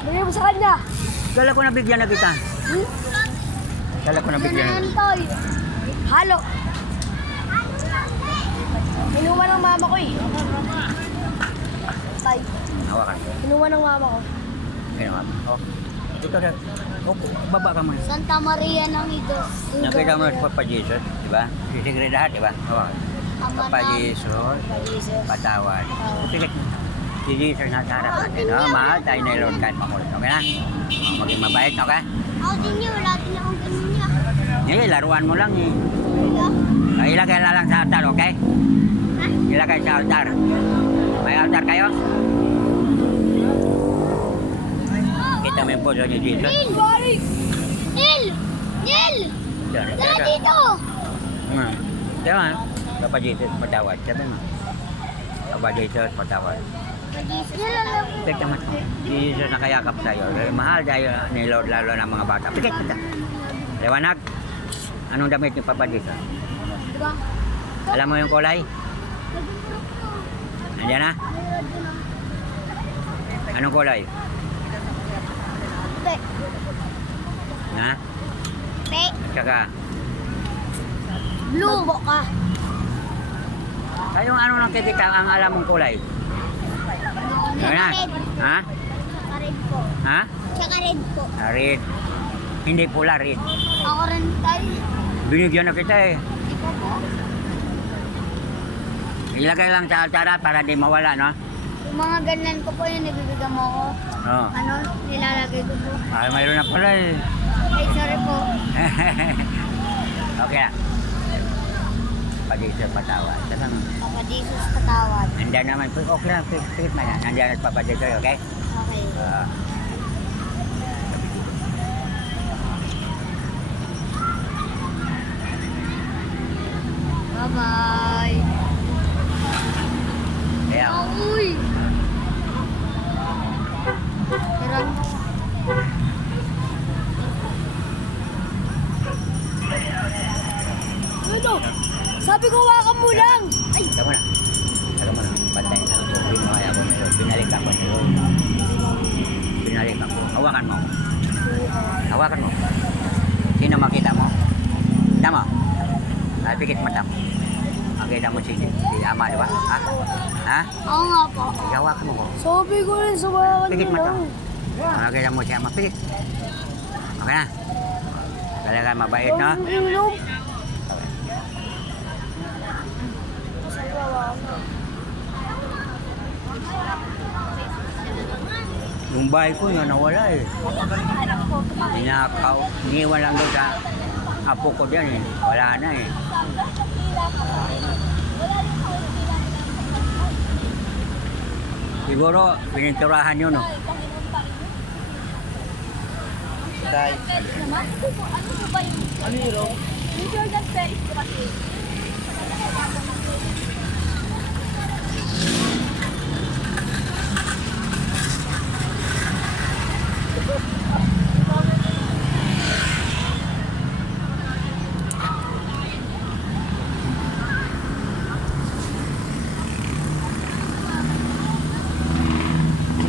Bigay mo sa kanya. Kala ko nabigyan na kita. Hmm? Kala ko nabigyan na kita. Toy. Halo. Inuman ng mama ko eh. Tay. Hawakan. Inuman ng mama ko. Ayun nga. Oh. Ito na. Oh, baba ka muna. Santa Maria ng Idos. Nakita mo sa Papa Jesus, di ba? Sisigre lahat, di ba? Hawakan. Papa Jesus, patawad. Pilit mo. Si Jesus nasa harap natin. Oh, mahal tayo na Lord kahit makulit. Okay na? Maging mabait, okay? Ako din niya, wala din akong ganun niya. Eh, laruan mo lang eh. Ilagay na lang sa altar, okay? Ilagay sa altar. May altar kayo? Kita mo yung puso ni Jesus. Neil! Neil! Neil! Tara dito! Diba? Papa Jesus, patawad. Sabi mo. Papa Jesus, patawad. Tignan mo. Si Jesus nakayakap sa'yo. Mahal tayo ni Lord, lalo ng mga bata. Pikit kita. Liwanag. Anong damit ni Papa Jesus? Diba? Alam mo yung kulay? Nandiyan na? Anong kulay? Pe. Ha? Pe. At saka, Blue. Ka. kayong ano nakikita ang alam mong kulay? Ano na? Ha? Tsaka red po. Ha? Tsaka red po. Red. Hindi pula, red. Ako rin tayo. Binigyan na kita eh. Di po po. Ilagay lang sa altara para di mawala, no? Yung mga ganyan ko po yung nabibigyan mo ko. Oo. Ano, nilalagay ko po. Ay, mayroon na pala eh. Ay, sorry po. Okay na. Pag-isip patawa. Saka mo. Papa Jesus patawad. Nandiyan naman. Okay lang. Pikit man yan. Nandiyan at papadito, okay? Okay. Bye-bye. Kaya, Uy! Meron. Ano? Sabi ko wakan mo lang! Ay! saka mo na. Saka mo na. Pantay na. Binuhay ako ni Lord. Binalik ako ni Lord. Binalik ako. Hawakan mo. Hawakan mo. Sino makita mo? Kita mo? Pikit mata mo. Makita mo si Ama, di ba? Ha? Ha? Oo nga po. Hawakan mo ko. Sabi ko rin sa wakan Pikit mo mata lang. mo. Makita mo si Ama. Pikit. Okay na. Talaga mabait, no? Ilong. Yung bahay ko yun, nawala eh. Ninakaw. Iniwan lang doon sa apo ko dyan eh. Wala na eh. Siguro, pininturahan yun, no? Ano po ba yung... Ano yun? Yung Jordan Perez ko kasi.